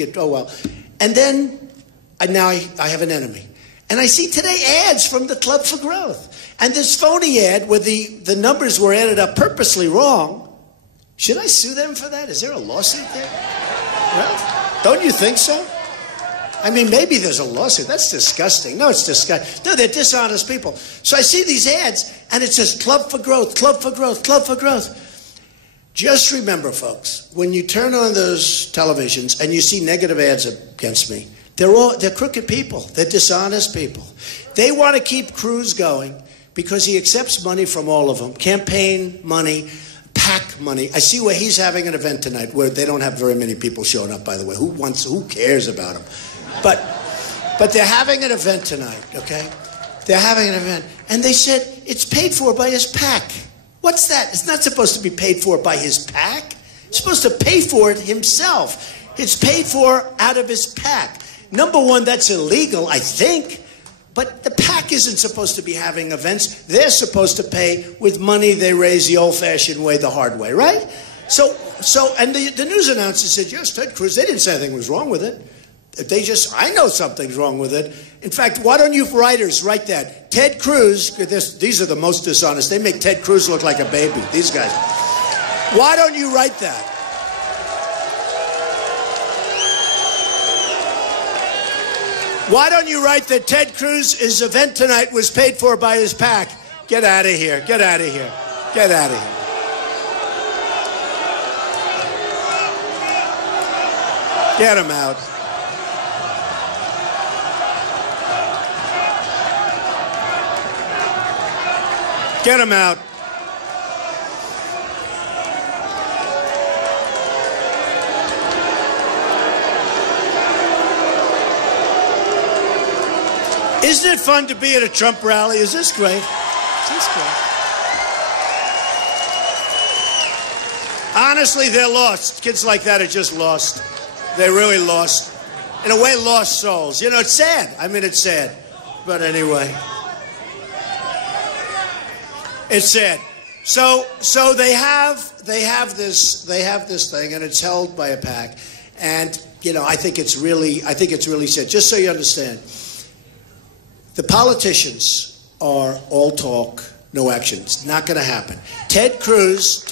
Oh, well. And then now I have an enemy. And I see today ads from the Club for Growth. And this phony ad where the numbers were added up purposely wrong. Should I sue them for that? Is there a lawsuit there? Well, don't you think so? I mean, maybe there's a lawsuit. That's disgusting. No, it's disgusting. No, they're dishonest people. So I see these ads, and it says Club for Growth, Club for Growth, Club for Growth. Just remember, folks, when you turn on those televisions and you see negative ads against me, they're crooked people. They're dishonest people. They want to keep Cruz going because he accepts money from all of them, campaign money, PAC money. I see where he's having an event tonight where they don't have very many people showing up, by the way. Who cares about him? But they're having an event tonight, okay? They're having an event. And they said it's paid for by his PAC. What's that? It's not supposed to be paid for by his PAC. It's supposed to pay for it himself. It's paid for out of his PAC. Number one, that's illegal, I think. But the PAC isn't supposed to be having events. They're supposed to pay with money they raise the old-fashioned way, the hard way, right? And the news announcer said, yes, Ted Cruz, they didn't say anything was wrong with it. I know something's wrong with it. In fact, why don't you writers write that? Ted Cruz, these are the most dishonest. They make Ted Cruz look like a baby, these guys. Why don't you write that? Why don't you write that Ted Cruz's event tonight was paid for by his PAC? Get out of here, get out of here, get out of here. Get him out. Get him out. Isn't it fun to be at a Trump rally? Is this great? Is this great? Honestly, they're lost. Kids like that are just lost. They're really lost. In a way, lost souls. You know, it's sad. I mean, it's sad. But anyway. It's sad. So they have this thing, and it's held by a PAC, and you know I think it's really sad. Just so you understand, the politicians are all talk, no action. It's not going to happen. Ted Cruz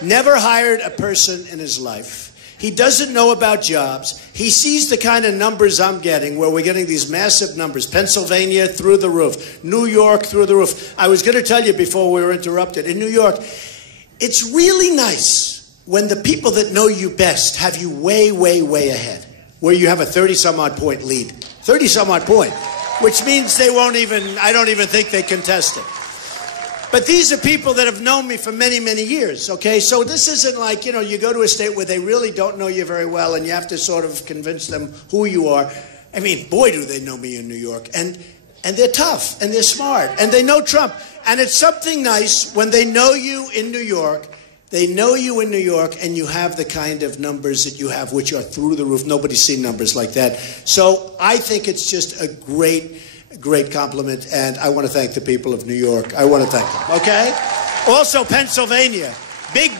never hired a person in his life. He doesn't know about jobs. He sees the kind of numbers I'm getting, where we're getting these massive numbers. Pennsylvania, through the roof. New York, through the roof. I was going to tell you before we were interrupted. In New York, it's really nice when the people that know you best have you way, way, way ahead, where you have a 30-some-odd point lead. 30-some-odd point, which means I don't even think they contest it. But these are people that have known me for many, many years, okay? So this isn't like, you know, you go to a state where they really don't know you very well and you have to sort of convince them who you are. I mean, boy, do they know me in New York. And they're tough and they're smart and they know Trump. And it's something nice when they know you in New York. They know you in New York and you have the kind of numbers that you have, which are through the roof. Nobody's seen numbers like that. So I think it's just a great compliment, and I want to thank the people of New York. I want to thank them, okay? Also, Pennsylvania. Big in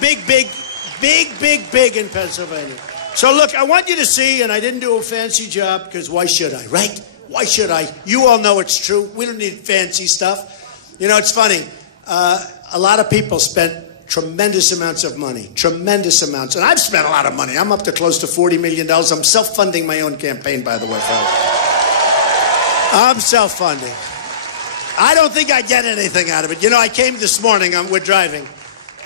Pennsylvania. So, look, I want you to see, and I didn't do a fancy job, because why should I, right? Why should I? You all know it's true. We don't need fancy stuff. You know, it's funny. A lot of people spent tremendous amounts of money. Tremendous amounts. And I've spent a lot of money. I'm up to close to $40 million. I'm self-funding my own campaign, by the way, folks. I'm self-funding. I don't think I get anything out of it. You know, I came this morning, we're driving,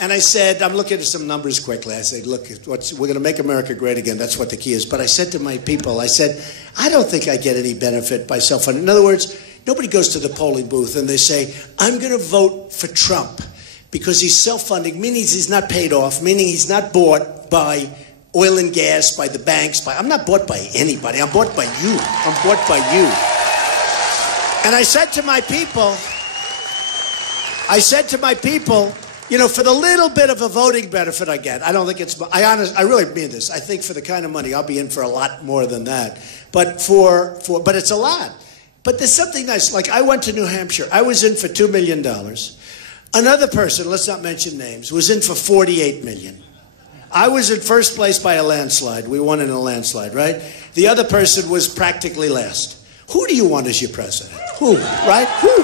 and I said, I'm looking at some numbers quickly. I said, look, we're going to make America great again. That's what the key is. But I said to my people, I said, I don't think I get any benefit by self-funding. In other words, nobody goes to the polling booth and they say, I'm going to vote for Trump because he's self-funding, meaning he's not paid off, meaning he's not bought by oil and gas, by the banks. I'm not bought by anybody. I'm bought by you. I'm bought by you. And I said to my people, you know, for the little bit of a voting benefit I get, I don't think it's, I really mean this. I think for the kind of money, I'll be in for a lot more than that. But but it's a lot. But there's something nice. Like I went to New Hampshire. I was in for $2 million. Another person, let's not mention names, was in for $48 million. I was in first place by a landslide. We won in a landslide, right? The other person was practically last. Who do you want as your president? Who, right? Who?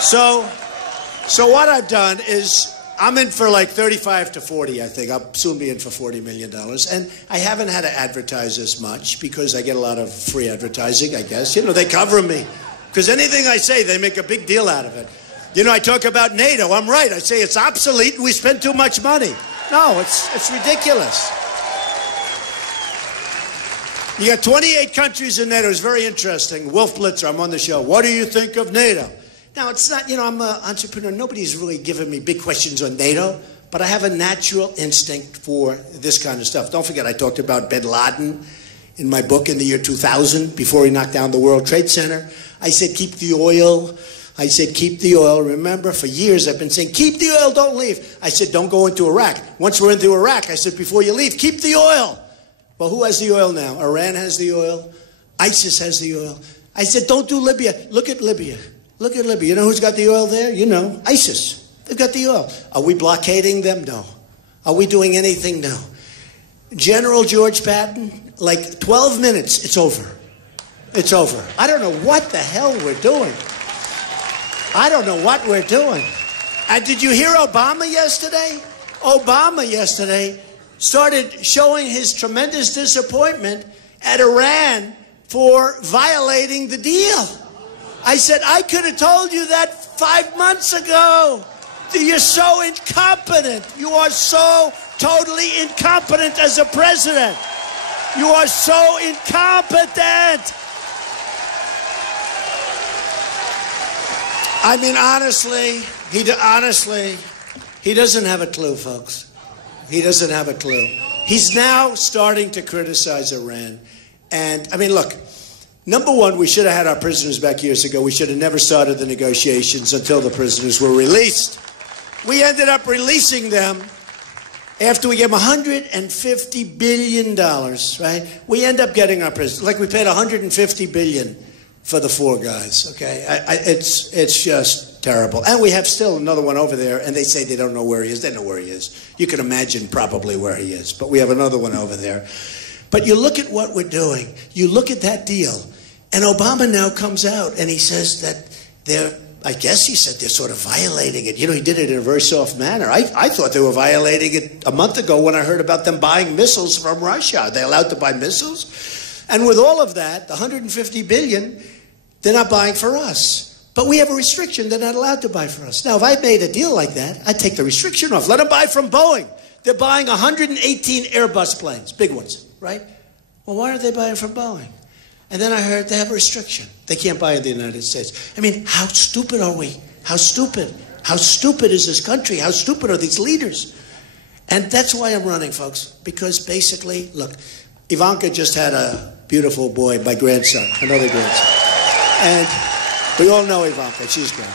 So what I've done is I'm in for like 35 to 40, I think. I'll soon be in for $40 million. And I haven't had to advertise as much because I get a lot of free advertising, I guess. You know, they cover me. Because anything I say, they make a big deal out of it. You know, I talk about NATO. I'm right. I say it's obsolete and we spend too much money. No, it's ridiculous. You got 28 countries in NATO. It's very interesting. Wolf Blitzer, I'm on the show. What do you think of NATO? Now, it's not, you know, I'm an entrepreneur. Nobody's really giving me big questions on NATO, but I have a natural instinct for this kind of stuff. Don't forget, I talked about bin Laden in my book in the year 2000, before he knocked down the World Trade Center. I said, keep the oil. I said, keep the oil. Remember, for years I've been saying, keep the oil, don't leave. I said, don't go into Iraq. Once we're into Iraq, I said, before you leave, keep the oil. Well, who has the oil now? Iran has the oil. ISIS has the oil. I said, don't do Libya. Look at Libya. Look at Libya. You know who's got the oil there? You know, ISIS. They've got the oil. Are we blockading them? No. Are we doing anything? No. General George Patton, like 12 minutes, it's over. It's over. I don't know what the hell we're doing. I don't know what we're doing. And did you hear Obama yesterday? Obama yesterday started showing his tremendous disappointment at Iran for violating the deal. I said, I could have told you that 5 months ago. You're so incompetent. You are so totally incompetent as a president. You are so incompetent. I mean, honestly, he doesn't have a clue, folks. He doesn't have a clue. He's now starting to criticize Iran. And, I mean, look, number one, we should have had our prisoners back years ago. We should have never started the negotiations until the prisoners were released. We ended up releasing them after we gave them $150 billion, right? We end up getting our prisoners. Like we paid $150 billion for the 4 guys, okay? It's just terrible. And we have still another one over there, and they say they don't know where he is. They know where he is. You can imagine probably where he is, but we have another one over there. But you look at what we're doing. You look at that deal, and Obama now comes out, and he says that they're, I guess he said they're sort of violating it. You know, he did it in a very soft manner. I thought they were violating it a month ago when I heard about them buying missiles from Russia. Are they allowed to buy missiles? And with all of that, the $150 billion, they're not buying for us. But we have a restriction. They're not allowed to buy for us. Now, if I made a deal like that, I'd take the restriction off. Let them buy from Boeing. They're buying 118 Airbus planes, big ones, right? Well, why are they buying from Boeing? And then I heard they have a restriction. They can't buy in the United States. I mean, how stupid are we? How stupid? How stupid is this country? How stupid are these leaders? And that's why I'm running, folks. Because basically, look, Ivanka just had a beautiful boy, my grandson, another grandson. And we all know Ivanka. She's great.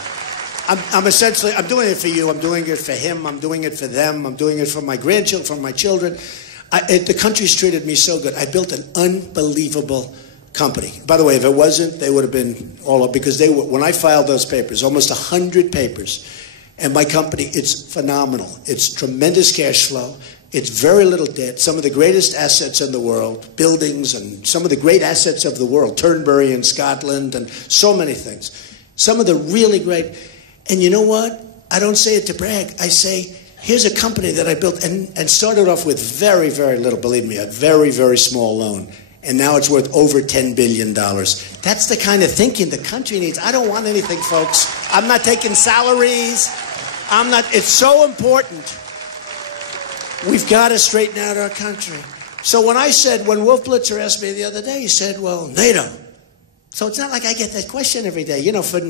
I'm doing it for you. I'm doing it for him. I'm doing it for them. I'm doing it for my grandchildren, for my children. The country's treated me so good. I built an unbelievable company. By the way, if it wasn't, they would have been all up, because they were, when I filed those papers, almost 100 papers, and my company, it's phenomenal. It's tremendous cash flow. It's very little debt. Some of the greatest assets in the world, buildings and some of the great assets of the world, Turnberry in Scotland and so many things. Some of the really great, and you know what? I don't say it to brag. I say, here's a company that I built and started off with very, very little, believe me, a very, very small loan. And now it's worth over $10 billion. That's the kind of thinking the country needs. I don't want anything, folks. I'm not taking salaries. It's so important. We've got to straighten out our country. So when Wolf Blitzer asked me the other day, he said, well, NATO. So it's not like I get that question every day. You know, for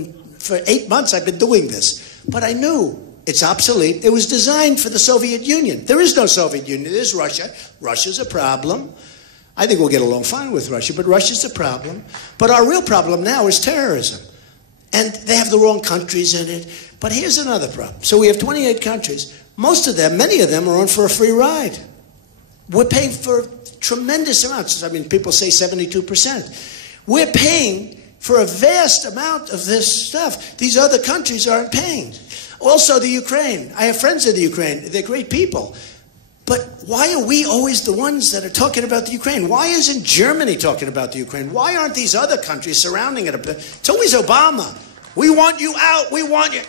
8 months I've been doing this. But I knew it's obsolete. It was designed for the Soviet Union. There is no Soviet Union. There's Russia. Russia's a problem. I think we'll get along fine with Russia, but Russia's a problem. But our real problem now is terrorism. And they have the wrong countries in it. But here's another problem. So we have 28 countries. Most of them, many of them, are on for a free ride. We're paying for tremendous amounts. I mean, people say 72%. We're paying for a vast amount of this stuff. These other countries aren't paying. Also, the Ukraine. I have friends in the Ukraine. They're great people. But why are we always the ones that are talking about the Ukraine? Why isn't Germany talking about the Ukraine? Why aren't these other countries surrounding it? It's always Obama. We want you out. We want you.